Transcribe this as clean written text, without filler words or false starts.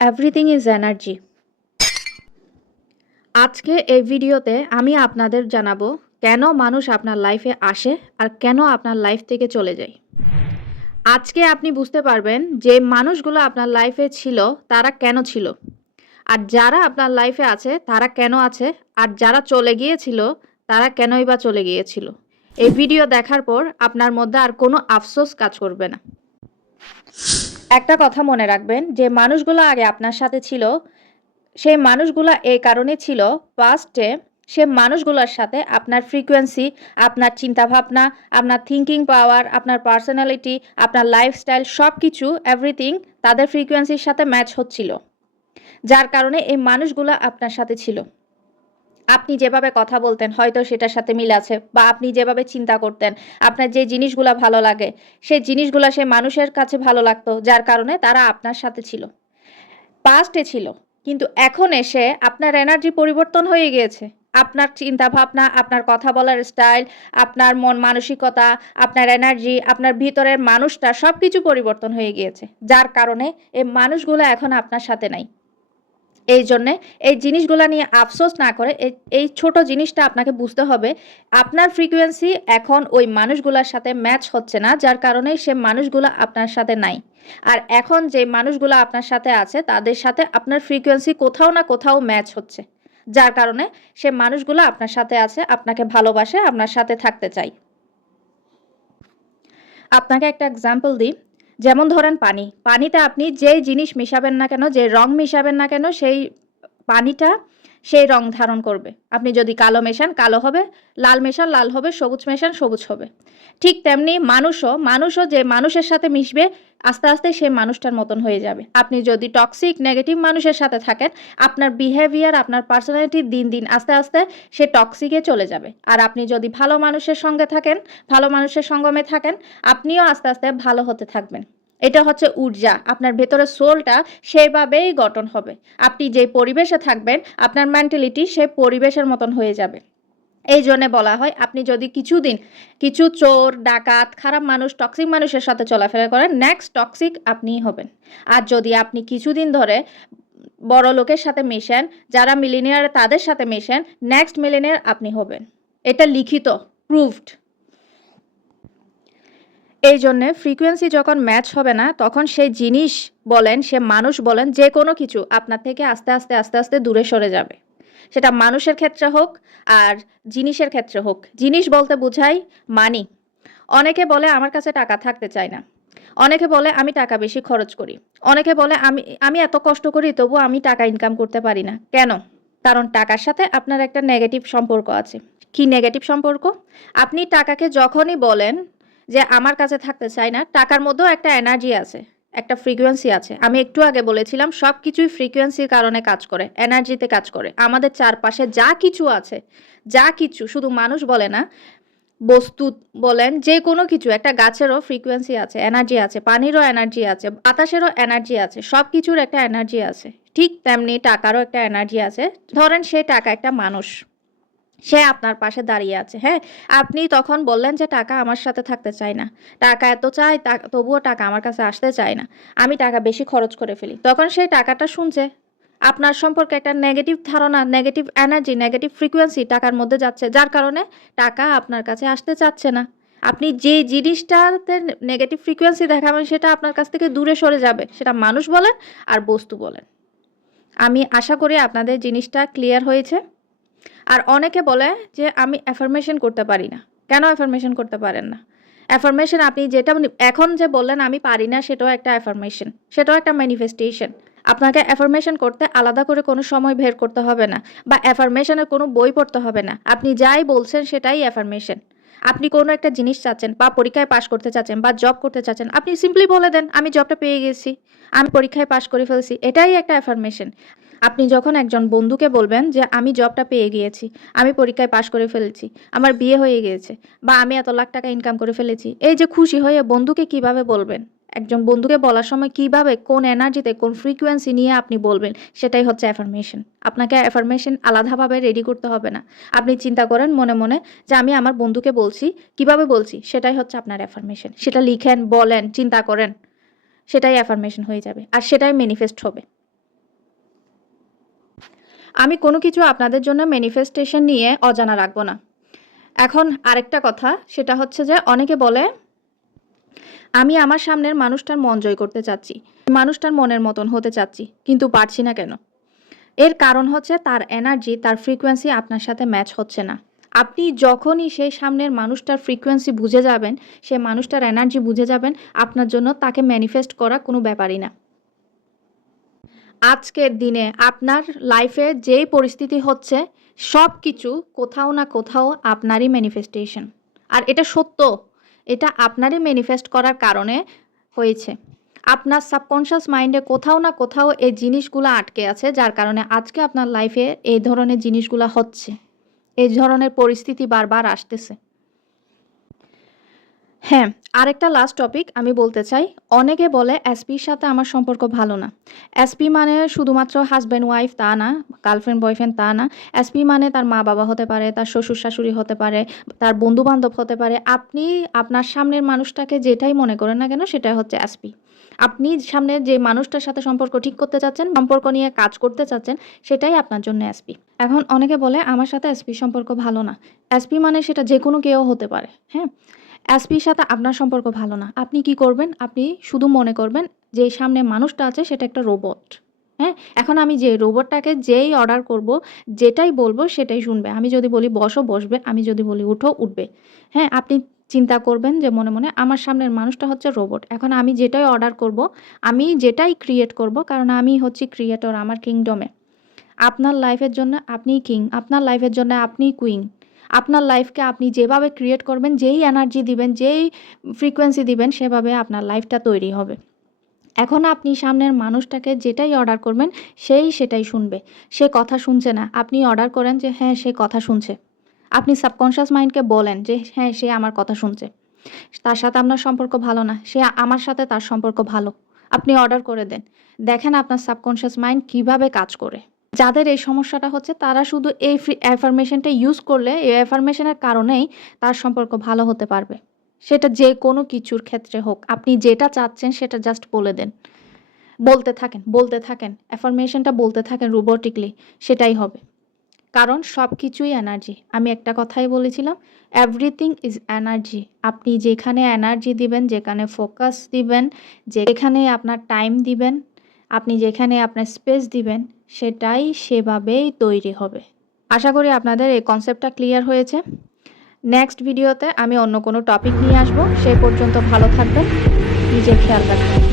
Everything is energy. আজকে এই ভিডিওতে আমি আপনাদের জানাবো কেন মানুষ আপনার লাইফে আসে আর কেন আপনার লাইফ থেকে চলে যায়। আজকে আপনি বুঝতে পারবেন যে মানুষগুলো আপনার লাইফে ছিল তারা কেন ছিল, আর যারা আপনার লাইফে আছে তারা কেন আছে, আর যারা চলে গিয়েছিল তারা কেনই বা চলে গিয়েছিল। এই ভিডিও দেখার পর আপনার মধ্যে আর কোনো আফসোস কাজ করবে না। একটা কথা মনে রাখবেন, যে মানুষগুলো আগে আপনার সাথে ছিল সেই মানুষগুলা এই কারণে ছিল, পাস্টে সে মানুষগুলোর সাথে আপনার ফ্রিকোয়েন্সি, আপনার চিন্তাভাবনা, আপনার থিঙ্কিং পাওয়ার, আপনার পার্সোনালিটি, আপনার লাইফস্টাইল সব কিছু এভরিথিং তাদের ফ্রিকোয়েন্সির সাথে ম্যাচ হচ্ছিল, যার কারণে এই মানুষগুলো আপনার সাথে ছিল। আপনি যেভাবে কথা বলতেন হয়তো সেটার সাথে মিল আছে, বা আপনি যেভাবে চিন্তা করতেন, আপনার যে জিনিসগুলো ভালো লাগে সেই জিনিসগুলো সে মানুষের কাছে ভালো লাগতো, যার কারণে তারা আপনার সাথে ছিল, পাস্টে ছিল। কিন্তু এখন এসে আপনার এনার্জি পরিবর্তন হয়ে গিয়েছে। আপনার চিন্তা ভাবনা, আপনার কথা বলার স্টাইল, আপনার মন মানসিকতা, আপনার এনার্জি, আপনার ভিতরের মানুষটা সব কিছু পরিবর্তন হয়ে গিয়েছে, যার কারণে এই মানুষগুলো এখন আপনার সাথে নাই। এই জন্যে এই জিনিসগুলো নিয়ে আফসোস না করে এই ছোট জিনিসটা আপনাকে বুঝতে হবে, আপনার ফ্রিকোয়েন্সি এখন ওই মানুষগুলোর সাথে ম্যাচ হচ্ছে না, যার কারণে সে মানুষগুলো আপনার সাথে নাই। আর এখন যে মানুষগুলো আপনার সাথে আছে তাদের সাথে আপনার ফ্রিকোয়েন্সি কোথাও না কোথাও ম্যাচ হচ্ছে, যার কারণে সে মানুষগুলো আপনার সাথে আছে, আপনাকে ভালোবাসে, আপনার সাথে থাকতে চাই। আপনাকে একটা এক্সাম্পল দিই। যেমন ধরেন পানিতে আপনি যেই জিনিস মিশাবেন না কেন, যে রং মিশাবেন না কেন, সেই পানিটা সেই রং ধারণ করবে। আপনি যদি কালো মেশান কালো হবে, লাল মেশান লাল হবে, সবুজ মেশান সবুজ হবে। ঠিক তেমনি মানুষও যে মানুষের সাথে মিশবে আস্তে আস্তে সে মানুষটার মতন হয়ে যাবে। আপনি যদি টক্সিক নেগেটিভ মানুষের সাথে থাকেন, আপনার বিহেভিয়ার, আপনার পার্সোনালিটি দিন দিন আস্তে আস্তে সে টক্সিকে চলে যাবে। আর আপনি যদি ভালো মানুষের সঙ্গে থাকেন, ভালো মানুষের সঙ্গমে থাকেন, আপনিও আস্তে আস্তে ভালো হতে থাকবেন। এটা হচ্ছে ঊর্জা, আপনার ভেতরের সোলটা সেভাবেই গঠন হবে। আপনি যে পরিবেশে থাকবেন আপনার মেন্টালিটি সেই পরিবেশের মতন হয়ে যাবে। এই জন্য বলা হয়, আপনি যদি কিছুদিন কিছু চোর ডাকাত খারাপ মানুষ টক্সিক মানুষের সাথে চলাফেরা করেন, নেক্সট টক্সিক আপনিই হবেন। আর যদি আপনি কিছুদিন ধরে বড় লোকের সাথে মেশেন, যারা মিলিনিয়ার তাদের সাথে মেশেন, নেক্সট মিলিনিয়ার আপনি হবেন। এটা লিখিত, প্রুভড। এই জন্যে ফ্রিকোয়েন্সি যখন ম্যাচ হবে না, তখন সেই জিনিস বলেন, সে মানুষ বলেন, যে কোনো কিছু আপনার থেকে আস্তে আস্তে আস্তে আস্তে দূরে সরে যাবে। সেটা মানুষের ক্ষেত্রে হোক আর জিনিসের ক্ষেত্রে হোক। জিনিস বলতে বোঝায় মানি। অনেকে বলে আমার কাছে টাকা থাকতে চায় না, অনেকে বলে আমি টাকা বেশি খরচ করি, অনেকে বলে আমি আমি এত কষ্ট করি তবু আমি টাকা ইনকাম করতে পারি না। কেন? কারণ টাকার সাথে আপনার একটা নেগেটিভ সম্পর্ক আছে। কি নেগেটিভ সম্পর্ক? আপনি টাকাকে যখনই বলেন যে আমার কাছে থাকতে চাই না, টাকার মধ্যেও একটা এনার্জি আছে, একটা ফ্রিকোয়েন্সি আছে। আমি একটু আগে বলেছিলাম সব কিছুই ফ্রিকোয়েন্সির কারণে কাজ করে, এনার্জিতে কাজ করে। আমাদের চারপাশে যা কিছু আছে, যা কিছু, শুধু মানুষ বলে না, বস্তু বলেন, যে কোনো কিছু, একটা গাছেরও ফ্রিকোয়েন্সি আছে, এনার্জি আছে, পানিরও এনার্জি আছে, বাতাসেরও এনার্জি আছে, সব কিছুর একটা এনার্জি আছে। ঠিক তেমনি টাকারও একটা এনার্জি আছে। ধরেন সে টাকা একটা মানুষ, সে আপনার পাশে দাঁড়িয়ে আছে, হ্যাঁ, আপনি তখন বললেন যে টাকা আমার সাথে থাকতে চায় না, টাকা এত চাই তবুও টাকা আমার কাছে আসতে চায় না, আমি টাকা বেশি খরচ করে ফেলি। তখন সেই টাকাটা শুনছে আপনার সম্পর্কে একটা নেগেটিভ ধারণা, নেগেটিভ এনার্জি, নেগেটিভ ফ্রিকোয়েন্সি টাকার মধ্যে যাচ্ছে, যার কারণে টাকা আপনার কাছে আসতে চাচ্ছে না। আপনি যে জিনিসটাতে নেগেটিভ ফ্রিকোয়েন্সি দেখাবেন সেটা আপনার কাছ থেকে দূরে সরে যাবে, সেটা মানুষ বলেন আর বস্তু বলেন। আমি আশা করি আপনাদের জিনিসটা ক্লিয়ার হয়েছে। আর অনেকে বলে যে আমি অ্যাফার্মেশন করতে পারি না। কেন অ্যাফার্মেশন করতে পারেন না? অ্যাফার্মেশন আপনি যেটা এখন যে বললেন আমি পারি না, সেটাও একটা অ্যাফার্মেশন, সেটাও একটা ম্যানিফেস্টেশন। আপনাকে অ্যাফার্মেশন করতে আলাদা করে কোনো সময় বের করতে হবে না, বা অ্যাফার্মেশনের কোনো বই পড়তে হবে না। আপনি যাই বলছেন সেটাই অ্যাফার্মেশন। আপনি কোনো একটা জিনিস চাচ্ছেন, বা পরীক্ষায় পাশ করতে চাচ্ছেন, বা জব করতে চাচ্ছেন, আপনি সিম্পলি বলে দেন আমি জবটা পেয়ে গেছি, আমি পরীক্ষায় পাশ করে ফেলছি, এটাই একটা অ্যাফার্মেশন। আপনি যখন একজন বন্ধুকে বলবেন যে আমি জবটা পেয়ে গিয়েছি, আমি পরীক্ষায় পাশ করে ফেলেছি, আমার বিয়ে হয়ে গিয়েছে, বা আমি এত লাখ টাকা ইনকাম করে ফেলেছি, এই যে খুশি হয়ে বন্ধুকে কিভাবে বলবেন, একজন বন্ধুকে বলার সময় কিভাবে, কোন এনার্জিতে, কোন ফ্রিকোয়েন্সি নিয়ে আপনি বলবেন, সেটাই হচ্ছে অ্যাফার্মেশন। আপনাকে অ্যাফার্মেশন আলাদাভাবে রেডি করতে হবে না। আপনি চিন্তা করেন মনে মনে যে আমি আমার বন্ধুকে বলছি, কিভাবে বলছি, সেটাই হচ্ছে আপনার অ্যাফার্মেশন। সেটা লিখেন, বলেন, চিন্তা করেন, সেটাই অ্যাফার্মেশন হয়ে যাবে, আর সেটাই ম্যানিফেস্ট হবে। আমি কোনো কিছু আপনাদের জন্য ম্যানিফেস্টেশন নিয়ে অজানা রাখবো না। এখন আরেকটা কথা, সেটা হচ্ছে যে অনেকে বলে আমি আমার সামনের মানুষটার মন জয় করতে চাচ্ছি, মানুষটার মনের মতন হতে চাচ্ছি, কিন্তু পারছি না কেন? এর কারণ হচ্ছে তার এনার্জি, তার ফ্রিকোয়েন্সি আপনার সাথে ম্যাচ হচ্ছে না। আপনি যখনই সেই সামনের মানুষটার ফ্রিকোয়েন্সি বুঝে যাবেন, সে মানুষটার এনার্জি বুঝে যাবেন, আপনার জন্য তাকে ম্যানিফেস্ট করা কোনো ব্যাপারই না। আজকের দিনে আপনার লাইফে যেই পরিস্থিতি হচ্ছে, সব কিছু কোথাও না কোথাও আপনারই ম্যানিফেস্টেশন। আর এটা সত্য, এটা আপনারই ম্যানিফেস্ট করার কারণে হয়েছে। আপনার সাবকনশিয়াস মাইন্ডে কোথাও না কোথাও এই জিনিসগুলো আটকে আছে, যার কারণে আজকে আপনার লাইফে এই ধরনের জিনিসগুলো হচ্ছে, এই ধরনের পরিস্থিতি বারবার আসতেছে। হ্যাঁ, আরেকটা লাস্ট টপিক আমি বলতে চাই। অনেকে বলে এসপির সাথে আমার সম্পর্ক ভালো না। এসপি মানে শুধুমাত্র হাসব্যান্ড ওয়াইফ তা না, গার্লফ্রেন্ড বয়ফ্রেন্ড তা না। এসপি মানে তার মা-বাবা হতে পারে, তার শ্বশুর-শাশুড়ি হতে পারে, তার বন্ধু-বান্ধব হতে পারে। আপনি আপনার সামনের মানুষটাকে যেটাই মনে করেন না কেন, সেটাই হচ্ছে এসপি। আপনি সামনে যে মানুষটার সাথে সম্পর্ক ঠিক করতে চাচ্ছেন, সম্পর্ক নিয়ে কাজ করতে চাচ্ছেন, সেটাই আপনার জন্য এসপি। এখন অনেকে বলে আমার সাথে এসপির সম্পর্ক ভালো না। এসপি মানে সেটা যেকোনো কেউ হতে পারে, হ্যাঁ? এসপির সাথে আপনার সম্পর্ক ভালো না। আপনি কি করবেন? আপনি শুধু মনে করবেন যে সামনে মানুষটা আছে সেটা একটা রোবট, হ্যাঁ? এখন আমি যে রোবটটাকে যেই অর্ডার করব, যেটাই বলব সেটাই শুনবে। আমি যদি বলি বসো, বসবে। আমি যদি বলি উঠো, উঠবে। হ্যাঁ? আপনি চিন্তা করবেন যে মনে, মনে আমার সামনের মানুষটা হচ্ছে রোবট। এখন আমি যেটাই অর্ডার করব, আমি যেটাই ক্রিয়েট করব, কারণ আমি হচ্ছি ক্রিয়েটর আমার কিংডমে। আপনার লাইফের জন্য আপনিই কিং, আপনার লাইফের জন্য আপনিই কুইন। আপনার লাইফকে আপনি যেভাবে ক্রিয়েট করবেন, যেই এনার্জি দিবেন, যেই ফ্রিকোয়েন্সি দিবেন, সেভাবে আপনার লাইফটা তৈরি হবে। এখন আপনি সামনের মানুষটাকে যেটাই অর্ডার করবেন, সেটাই শুনবে। সে কথা শুনছে না, আপনি অর্ডার করেন যে হ্যাঁ, সে কথা শুনছে। আপনি সাবকনশিয়াস মাইন্ডকে বলেন যে হ্যাঁ, সে আমার কথা শুনছে। তার সাথে আপনার সম্পর্ক ভালো না, সে আমার সাথে তার সম্পর্ক ভালো। আপনি অর্ডার করে দেন। দেখেন আপনার সাবকনশিয়াস মাইন্ড কিভাবে কাজ করে। যাদের এই সমস্যাটা হচ্ছে তারা শুধু এই অ্যাফার্মেশনটা ইউজ করলে, এই অ্যাফার্মেশনের কারণেই তার সম্পর্ক ভালো হতে পারবে। সেটা যে কোনো কিছুর ক্ষেত্রে হোক, আপনি যেটা চাচ্ছেন সেটা জাস্ট বলে দেন। বলতে থাকেন, বলতে থাকেন। অ্যাফার্মেশনটা বলতে থাকেন রোবটিকলি, সেটাই হবে। কারণ সব কিছুই এনার্জি। আমি একটা কথাই বলেছিলাম, এভরিথিং ইজ এনার্জি। আপনি যেখানে এনার্জি দিবেন, যেখানে ফোকাস দিবেন, যেখানে আপনার টাইম দিবেন, আপনি যেখানে আপনার স্পেস দিবেন, সেটাই সেভাবেই তৈরি হবে। আশা করি আপনাদের এই কনসেপ্টটা ক্লিয়ার হয়েছে। নেক্সট ভিডিওতে আমি অন্য কোনো টপিক নিয়ে আসবো। সেই পর্যন্ত ভালো থাকবেন, নিজের খেয়াল রাখবেন।